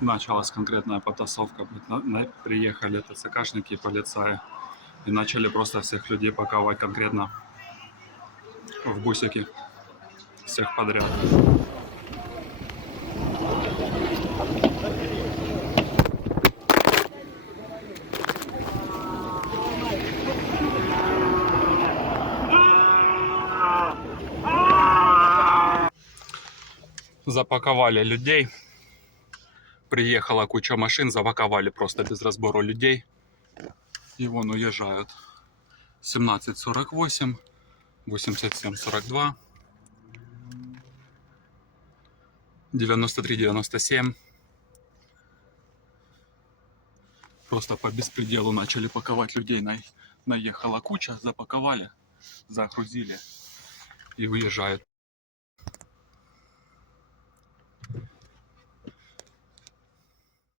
Началась конкретная потасовка. Приехали ТЦКшники и полицаи. И начали просто всех людей паковать конкретно в бусики. Всех подряд. Запаковали людей. Приехала куча машин, запаковали просто без разбора людей. И вон уезжают. 1748, 8742, 9397. Просто по беспределу начали паковать людей. Наехала куча, запаковали, загрузили и уезжают.